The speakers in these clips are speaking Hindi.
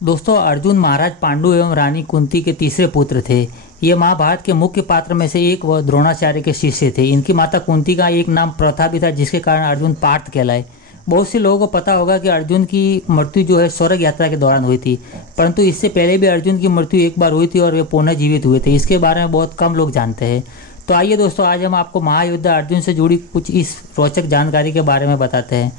दोस्तों, अर्जुन महाराज पांडु एवं रानी कुंती के तीसरे पुत्र थे। ये महाभारत के मुख्य पात्र में से एक व द्रोणाचार्य के शिष्य थे। इनकी माता कुंती का एक नाम प्रथा भी था, जिसके कारण अर्जुन पार्थ कहलाए। बहुत से लोगों को पता होगा कि अर्जुन की मृत्यु जो है स्वर्ग यात्रा के दौरान हुई थी, परंतु इससे पहले भी अर्जुन की मृत्यु एक बार हुई थी और वे पुनः जीवित हुए थे। इसके बारे में बहुत कम लोग जानते हैं। तो आइए दोस्तों, आज हम आपको महायोद्धा अर्जुन से जुड़ी कुछ इस रोचक जानकारी के बारे में बताते हैं।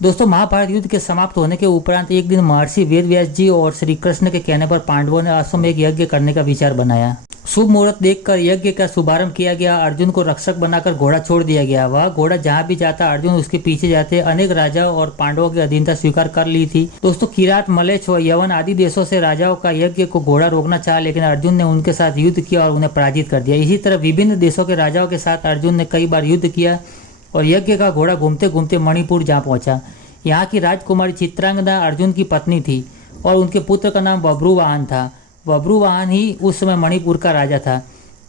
दोस्तों, महाभारत युद्ध के समाप्त होने के उपरांत एक दिन महर्षि वेद व्यास जी और श्री कृष्ण के कहने पर पांडवों ने अश्वमेध यज्ञ करने का विचार बनाया। शुभ मुहूर्त देखकर यज्ञ का शुभारंभ किया गया। अर्जुन को रक्षक बनाकर घोड़ा छोड़ दिया गया। वह घोड़ा जहां भी जाता अर्जुन उसके पीछे जाते। अनेक राजाओं और पांडवों की अधीनता स्वीकार कर ली थी। दोस्तों, किरात, मलेच्छ व यवन आदि देशों से राजाओं का यज्ञ को घोड़ा रोकना चाहा, लेकिन अर्जुन ने उनके साथ युद्ध किया और उन्हें पराजित कर दिया। इसी तरह विभिन्न देशों के राजाओं के साथ अर्जुन ने कई बार युद्ध किया और यज्ञ का घोड़ा घूमते घूमते मणिपुर जा पहुंचा। यहाँ की राजकुमारी चित्रांगदा अर्जुन की पत्नी थी और उनके पुत्र का नाम बब्रुवाहन था। बब्रुवाहन ही उस समय मणिपुर का राजा था।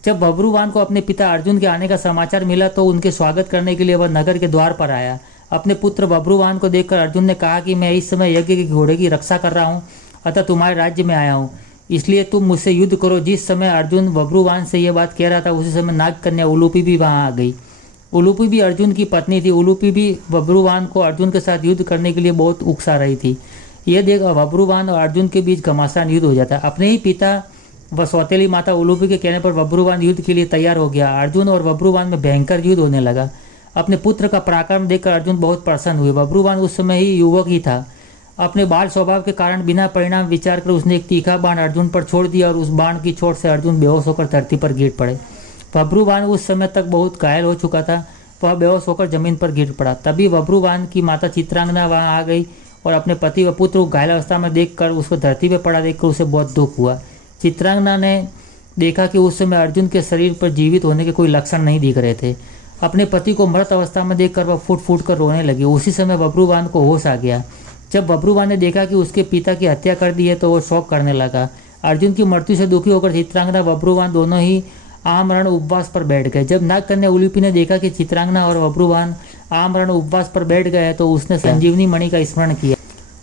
जब बब्रुवाहन को अपने पिता अर्जुन के आने का समाचार मिला तो उनके स्वागत करने के लिए वह नगर के द्वार पर आया। अपने पुत्र बब्रुवाहन को देखकर अर्जुन ने कहा कि मैं इस समय यज्ञ के घोड़े की रक्षा कर रहा हूँ, अतः तुम्हारे राज्य में आया हूँ, इसलिए तुम मुझसे युद्ध करो। जिस समय अर्जुन बब्रुवाहन से यह बात कह रहा था, उसी समय नागकन्या उलूपी भी वहाँ आ गई। उलूपी भी अर्जुन की पत्नी थी। उलूपी भी बब्रुवाहन को अर्जुन के साथ युद्ध करने के लिए बहुत उकसा रही थी। यह देख बब्रुवाहन और अर्जुन के बीच घमासान युद्ध हो जाता। अपने ही पिता व सौतेली माता उलूपी के कहने पर बब्रुवाहन युद्ध के लिए तैयार हो गया। अर्जुन और बब्रुवाहन में भयंकर युद्ध होने लगा। अपने पुत्र का पराक्रम देखकर अर्जुन बहुत प्रसन्न हुए। बब्रुवाहन उस समय ही युवक ही था। अपने बाल स्वभाव के कारण बिना परिणाम विचार कर उसने एक तीखा बाण अर्जुन पर छोड़ दिया और उस बाण की चोट से अर्जुन बेहोश होकर धरती पर गिर पड़े। बब्रुवाहन उस समय तक बहुत घायल हो चुका था। वह बेहोश होकर जमीन पर गिर पड़ा। तभी बब्रुवाहन की माता चित्रांगदा वहां आ गई और अपने पति व पुत्र को घायल अवस्था में देखकर उसको धरती पर पड़ा देखकर उसे बहुत दुख हुआ। चित्रांगदा ने देखा कि उस समय अर्जुन के शरीर पर जीवित होने के कोई लक्षण नहीं दिख रहे थे। अपने पति को मृत अवस्था में देखकर वह फूट फूट कर रोने लगी। उसी समय बब्रुवाहन को होश आ गया। जब बब्रुवाहन ने देखा कि उसके पिता की हत्या कर दी है तो वो शोक करने लगा। अर्जुन की मृत्यु से दुखी होकर चित्रांगदा बब्रुवाहन दोनों ही आमरण उपवास पर बैठ गए। जब नागकन्या उलूपी ने देखा कि चित्रांगना और बब्रुवाहन आमरण उपवास पर बैठ गए तो उसने संजीवनी मणि का स्मरण किया।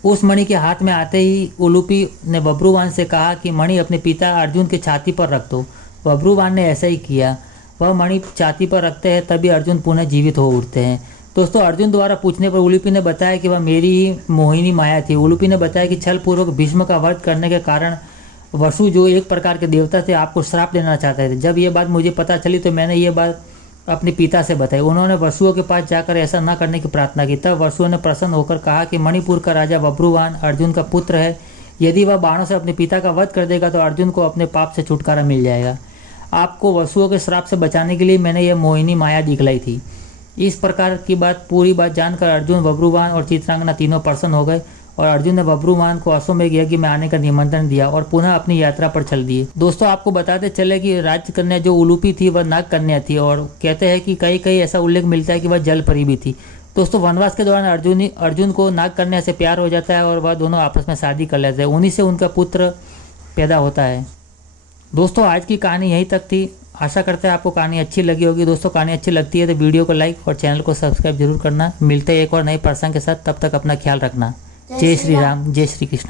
उस मणि के हाथ में आते ही उलूपी ने बब्रुवाहन से कहा कि मणि अपने पिता अर्जुन के छाती पर रख दो। बब्रुवाहन ने ऐसा ही किया। वह मणि छाती पर रखते हैं तभी अर्जुन पुनः जीवित हो उठते हैं। दोस्तों, अर्जुन द्वारा पूछने पर उलूपी ने बताया कि वह मेरी ही मोहिनी माया थी। उलूपी ने बताया कि छल पूर्वक भीष्म का वध करने के कारण वसु, जो एक प्रकार के देवता थे, आपको श्राप देना चाहते थे। जब ये बात मुझे पता चली तो मैंने ये बात अपने पिता से बताई। उन्होंने वसुओं के पास जाकर ऐसा न करने की प्रार्थना की। तब वसुओं ने प्रसन्न होकर कहा कि मणिपुर का राजा बब्रुवाहन अर्जुन का पुत्र है। यदि वह बाणों से अपने पिता का वध कर देगा तो अर्जुन को अपने पाप से छुटकारा मिल जाएगा। आपको वसुओं के श्राप से बचाने के लिए मैंने यह मोहिनी माया दिखलाई थी। इस प्रकार की पूरी बात जानकर अर्जुन, बब्रुवाहन और चित्रांगना तीनों प्रसन्न हो गए और अर्जुन ने बब्रुवाहन को अश्वमेध यज्ञ में आने का निमंत्रण दिया और पुनः अपनी यात्रा पर चल दिए। दोस्तों, आपको बताते चले कि राजकन्या जो उलूपी थी वह नाग कन्या थी और कहते हैं कि कई कई ऐसा उल्लेख मिलता है कि वह जल परी भी थी। दोस्तों, वनवास के दौरान अर्जुन को नाग कन्या से प्यार हो जाता है और वह दोनों आपस में शादी कर लेते हैं। उन्हीं से उनका पुत्र पैदा होता है। दोस्तों, आज की कहानी यहीं तक थी। आशा करते हैं आपको कहानी अच्छी लगी होगी। दोस्तों, कहानी अच्छी लगती है तो वीडियो को लाइक और चैनल को सब्सक्राइब जरूर करना। मिलते हैं एक और नए प्रसंग के साथ। तब तक अपना ख्याल रखना। जय श्री राम, जय श्री कृष्ण।